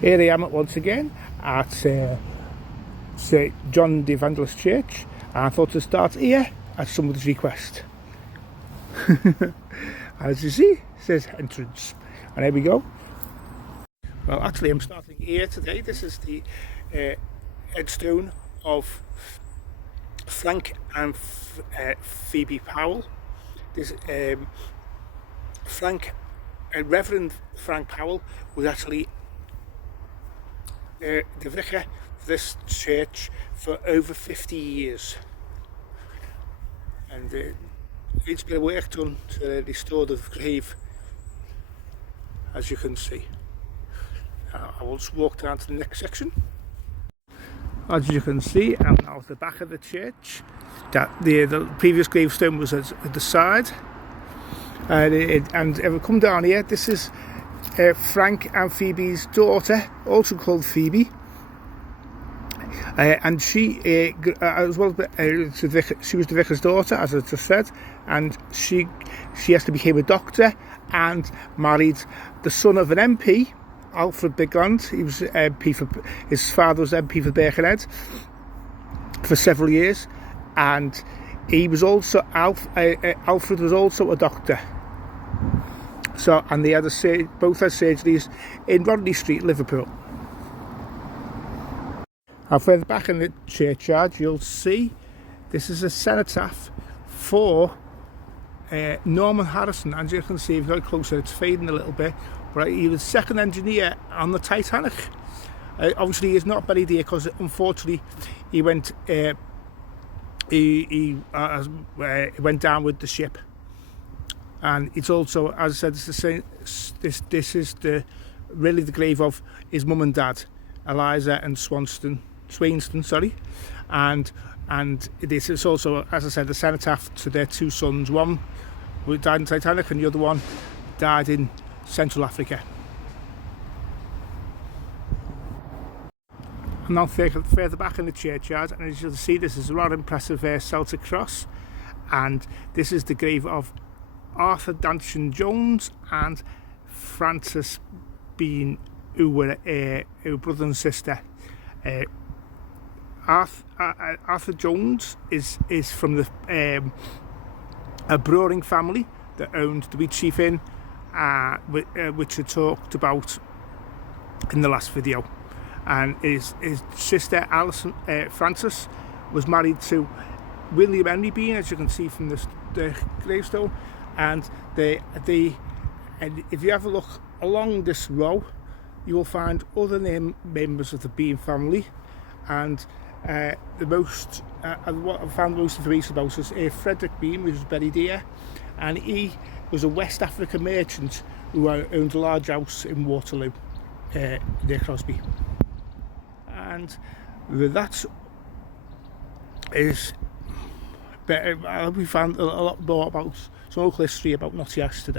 Here I am once again at St John the Evangelist Church, and I thought to start here at somebody's request. As you see, it says entrance, and here we go. Well, actually I'm starting here today. This is the headstone of Frank and Phoebe Powell. This Reverend Frank Powell was actually the vicar of this church for over 50 years, and it's been work done to restore the grave, as you can see. I will just walk down to the next section. As you can see, I'm now at the back of the church. That the previous gravestone was at the side, and if we come down here, this is Frank and Phoebe's daughter, also called Phoebe, and she as well she was the vicar's daughter, as I just said, and she actually became a doctor and married the son of an MP, Alfred Bigland. He was MP for, his father was MP for Birkenhead for several years, and he was also Alfred was also a doctor. So, and they had both had surgeries in Rodney Street, Liverpool. And further back in the churchyard, you'll see this is a cenotaph for Norman Harrison. And you can see, if you go closer, it's fading a little bit, but he was second engineer on the Titanic. Obviously, he's not buried here because, unfortunately, he went he went down with the ship. And it's also, as I said, this is really the grave of his mum and dad, Eliza and Swainston, sorry, and this is also, as I said, the cenotaph to their two sons. One who died in Titanic, and the other one died in Central Africa. I'm now further back in the churchyard, and as you'll see, this is a rather impressive Celtic cross, and this is the grave of Arthur Danson Jones and Frances Bean, who were brother and sister. Arthur Jones is from the a brewing family that owned the Wheatsheaf Inn, which I talked about in the last video, and his sister Alison Frances was married to William Henry Bean, as you can see from the gravestone. And and if you have a look along this row, you will find other members of the Bean family, and what I found most information about is Frederick Bean, who was buried here, and he was a West African merchant who owned a large house in Waterloo near Crosby. And that is, we found a lot more about some local history about Nottingham today.